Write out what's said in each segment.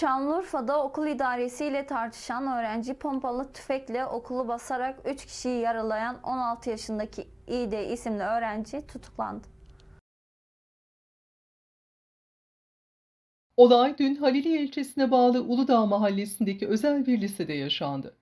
Şanlıurfa'da okul idaresiyle tartışan öğrenci pompalı tüfekle okulu basarak 3 kişiyi yaralayan 16 yaşındaki İD isimli öğrenci tutuklandı. Olay dün Haliliye ilçesine bağlı Uludağ mahallesindeki özel bir lisede yaşandı.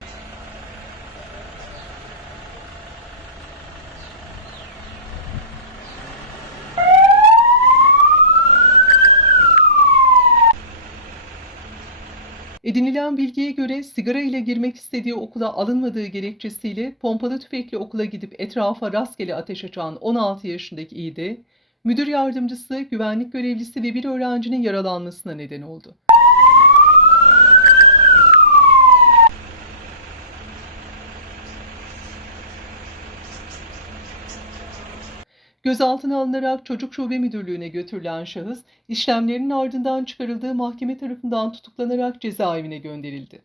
Edinilen bilgiye göre sigara ile girmek istediği okula alınmadığı gerekçesiyle pompalı tüfekle okula gidip etrafa rastgele ateş açan 16 yaşındaki İD, müdür yardımcısı, güvenlik görevlisi ve bir öğrencinin yaralanmasına neden oldu. Gözaltına alınarak Çocuk Şube Müdürlüğü'ne götürülen şahıs, işlemlerin ardından çıkarıldığı mahkeme tarafından tutuklanarak cezaevine gönderildi.